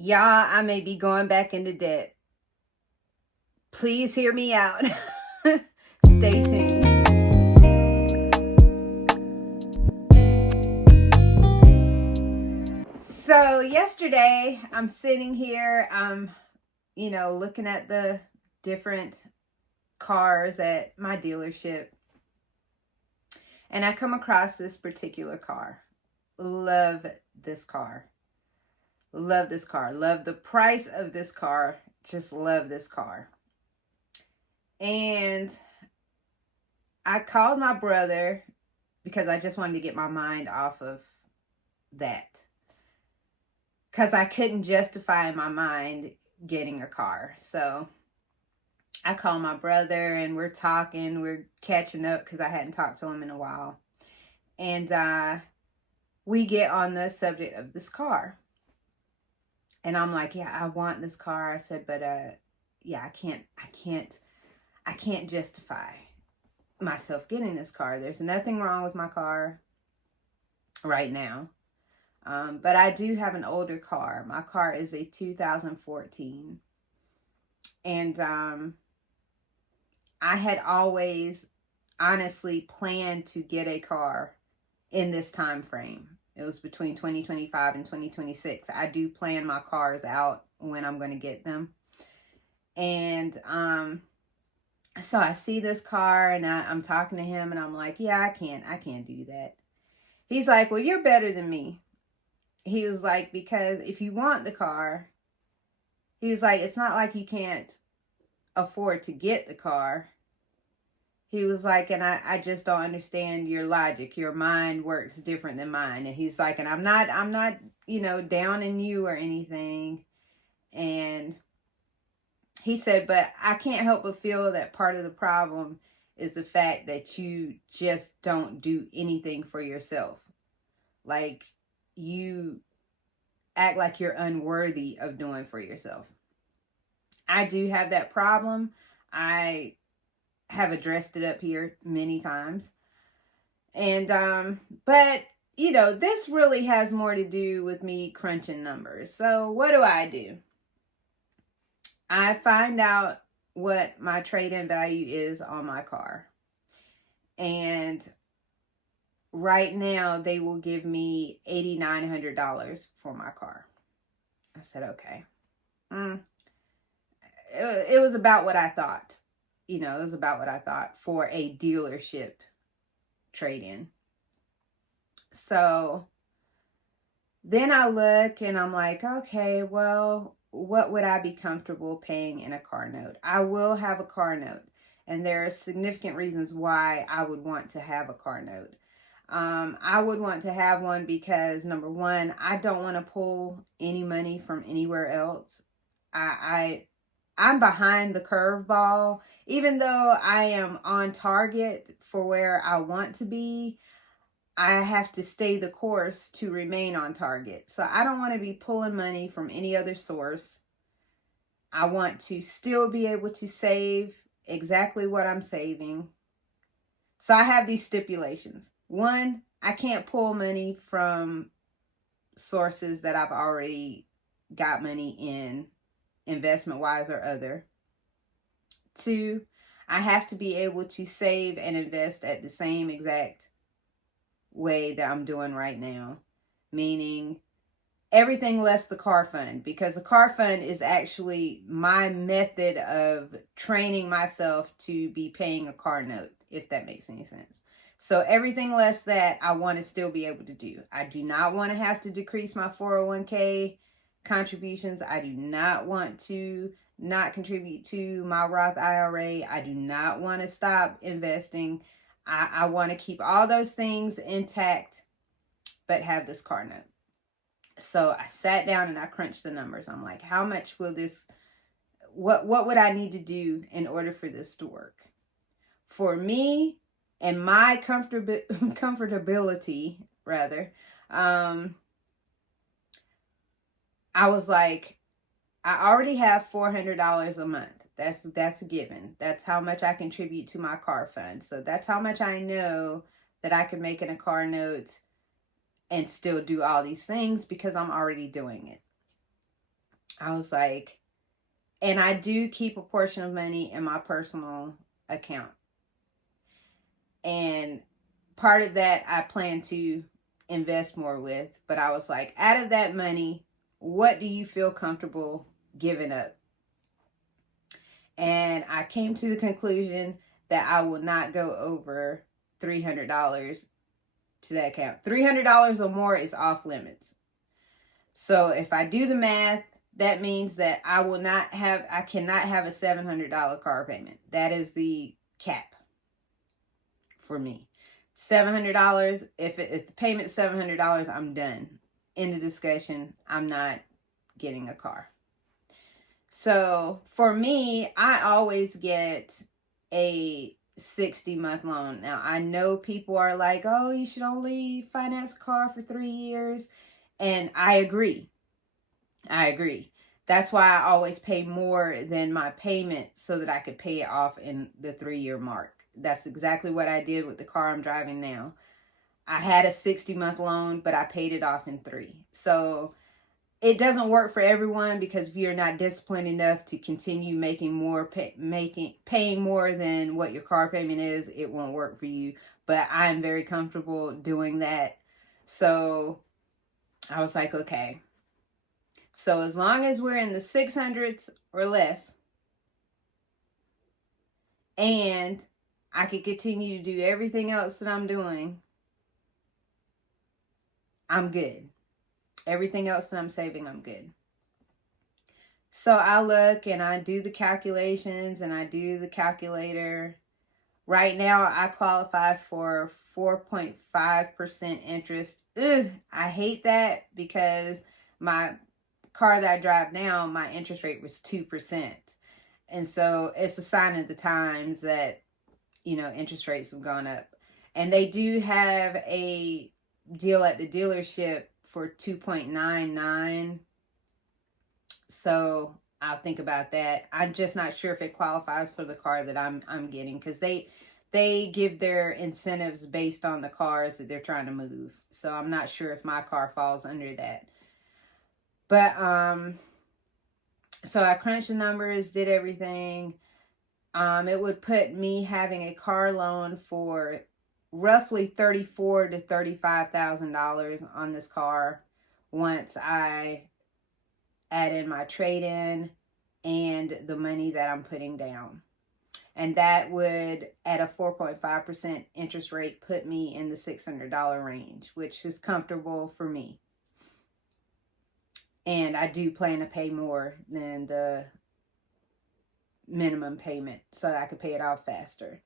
Y'all, I may be going back into debt. Please hear me out. Stay tuned. So yesterday, I'm sitting here, looking at the different cars at my dealership, and I come across this particular car. Love this car. Love this car. Love the price of this car. Just love this car. And I called my brother because I just wanted to get my mind off of that. Because I couldn't justify in my mind getting a car. So I called my brother and we're talking. We're catching up because I hadn't talked to him in a while. And we get on the subject of this car. And I'm like, yeah, I want this car. I said, but yeah, I can't justify myself getting this car. There's nothing wrong with my car right now. But I do have an older car. My car is a 2014. And I had always honestly planned to get a car in this time frame. It was between 2025 and 2026. I do plan my cars out when I'm going to get them. And so I see this car and I'm talking to him and I'm like, yeah, I can't do that. He's like, well, you're better than me. He was like, because if you want the car, he was like, it's not like you can't afford to get the car. He was like, and I just don't understand your logic. Your mind works different than mine. And he's like, and I'm not, downing you or anything. And he said, but I can't help but feel that part of the problem is the fact that you just don't do anything for yourself. Like, you act like you're unworthy of doing for yourself. I do have that problem. I have addressed it up here many times. And, but, this really has more to do with me crunching numbers. So what do? I find out what my trade-in value is on my car. And right now they will give me $8,900 for my car. I said, okay. It was about what I thought. It was about what I thought for a dealership trade-in. So then I look and I'm like, okay, well, what would I be comfortable paying in a car note? I will have a car note. And there are significant reasons why I would want to have a car note. I would want to have one because, number one, I don't want to pull any money from anywhere else. I'm behind the curveball. Even though I am on target for where I want to be, I have to stay the course to remain on target. So I don't want to be pulling money from any other source. I want to still be able to save exactly what I'm saving. So I have these stipulations. One, I can't pull money from sources that I've already got money in, investment-wise or other. Two, I have to be able to save and invest at the same exact way that I'm doing right now. Meaning everything less the car fund, because the car fund is actually my method of training myself to be paying a car note, if that makes any sense. So everything less that I want to still be able to do. I do not want to have to decrease my 401k contributions. I do not want to not contribute to my Roth IRA. I do not want to stop investing. I want to keep all those things intact, but have this car note. So I sat down and I crunched the numbers. I'm like, how much will this, what would I need to do in order for this to work? For me and my comfortability, rather, I was like, I already have $400 a month. That's a given. That's how much I contribute to my car fund. So that's how much I know that I can make in a car note and still do all these things because I'm already doing it. I was like, and I do keep a portion of money in my personal account. And part of that I plan to invest more with. But I was like, out of that money, what do you feel comfortable giving up? And I came to the conclusion that I will not go over $300 to that account. $300 or more is off limits. So if I do the math, that means that I cannot have a $700 car payment. That is the cap for me. $700. If the payment's $700, I'm done. End of discussion. I'm not getting a car. So for me, I always get a 60-month loan. Now, I know people are like, oh, you should only finance a car for 3 years. And I agree. That's why I always pay more than my payment so that I could pay it off in the 3-year mark. That's exactly what I did with the car I'm driving now. I had a 60-month loan, but I paid it off in 3. So it doesn't work for everyone, because if you're not disciplined enough to continue making more, paying more than what your car payment is, it won't work for you. But I'm very comfortable doing that. So I was like, okay. So as long as we're in the 600s or less, and I can continue to do everything else that I'm doing, I'm good. Everything else that I'm saving, I'm good. So I look and I do the calculations and I do the calculator. Right now, I qualify for 4.5% interest. Ugh, I hate that, because my car that I drive now, my interest rate was 2%. And so it's a sign of the times that, interest rates have gone up. And they do have a deal at the dealership for 2.99. So I'll think about that. I'm just not sure if it qualifies for the car that I'm getting, because they give their incentives based on the cars that they're trying to move. So I'm not sure if my car falls under that. But so I crunched the numbers, did everything. It would put me having a car loan for roughly $34,000 to $35,000 on this car once I add in my trade-in and the money that I'm putting down. And that would, at a 4.5% interest rate, put me in the $600 range, which is comfortable for me. And I do plan to pay more than the minimum payment so that I could pay it off faster.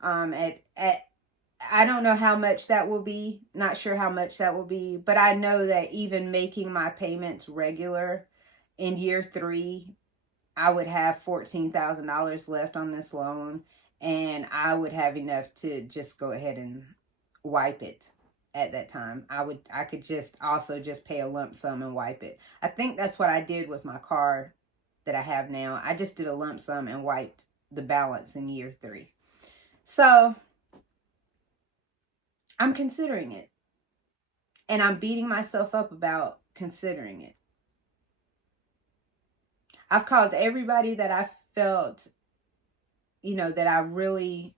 I don't know how much that will be. Not sure how much that will be. But I know that even making my payments regular, in year 3, I would have $14,000 left on this loan, and I would have enough to just go ahead and wipe it at that time. I could just also just pay a lump sum and wipe it. I think that's what I did with my car that I have now. I just did a lump sum and wiped the balance in year 3. So I'm considering it, and I'm beating myself up about considering it. I've called everybody that I felt, that I really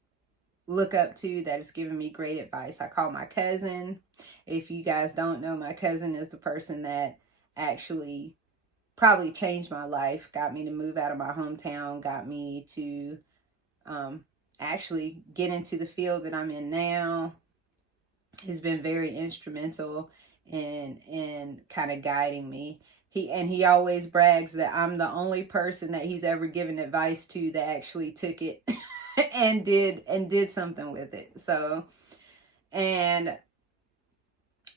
look up to, that has given me great advice. I called my cousin. If you guys don't know, my cousin is the person that actually probably changed my life, got me to move out of my hometown, got me to actually get into the field that I'm in now. He's been very instrumental in kind of guiding me. He always brags that I'm the only person that he's ever given advice to that actually took it and did something with it. So, and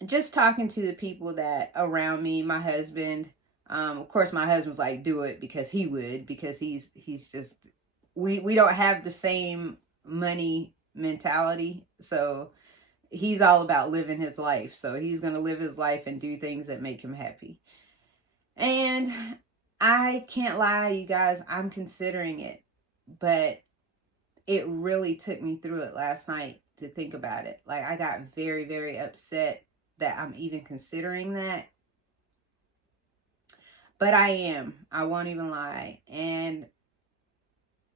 just talking to the people that around me, my husband, of course my husband's like, do it because he would, because he's just, we don't have the same money mentality. So he's all about living his life. So he's going to live his life and do things that make him happy. And I can't lie, you guys, I'm considering it, but it really took me through it last night to think about it. Like, I got very, very upset that I'm even considering that. but I am. I won't even lie. And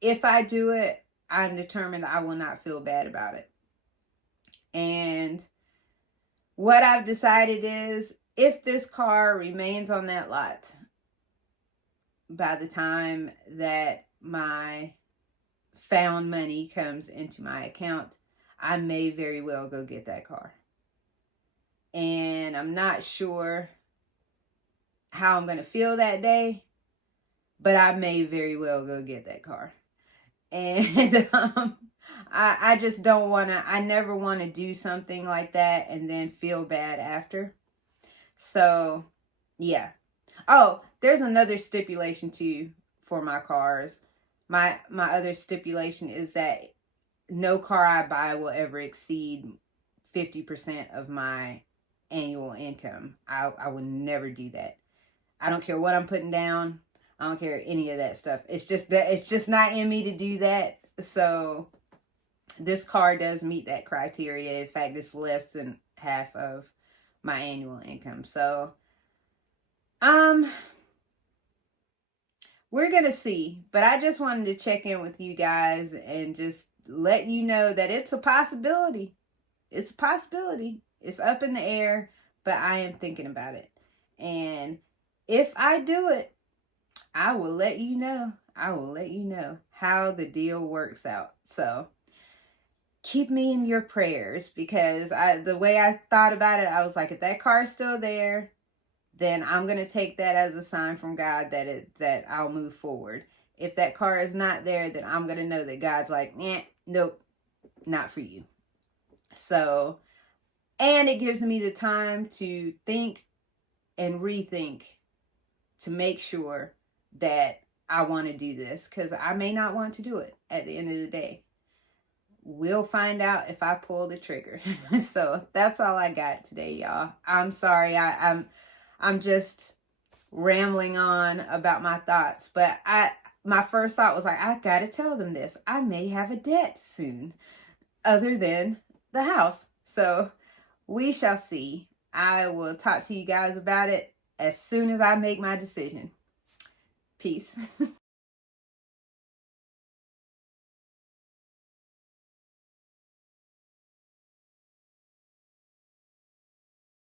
if I do it, I'm determined I will not feel bad about it. And what I've decided is, if this car remains on that lot by the time that my found money comes into my account, I may very well go get that car. And I'm not sure how I'm going to feel that day, but I may very well go get that car. And I just don't want to, I never want to do something like that and then feel bad after. So, yeah. Oh, there's another stipulation too for my cars. My other stipulation is that no car I buy will ever exceed 50% of my annual income. I would never do that. I don't care what I'm putting down. I don't care any of that stuff. It's just not in me to do that. So this car does meet that criteria. In fact, it's less than half of my annual income. So we're gonna see. But I just wanted to check in with you guys and just let you know that it's a possibility. It's a possibility. It's up in the air, but I am thinking about it. And if I do it, I will let you know. I will let you know how the deal works out. So keep me in your prayers, because the way I thought about it, I was like, if that car's still there, then I'm going to take that as a sign from God that I'll move forward. If that car is not there, then I'm going to know that God's like, nope, not for you. So, and it gives me the time to think and rethink to make sure that I want to do this, because I may not want to do it at the end of the day. We'll find out if I pull the trigger. So that's all I got today, y'all. I'm sorry. I'm just rambling on about my thoughts, but my first thought was like, I gotta tell them this. I may have a debt soon, other than the house. So we shall see. I will talk to you guys about it as soon as I make my decision. Peace.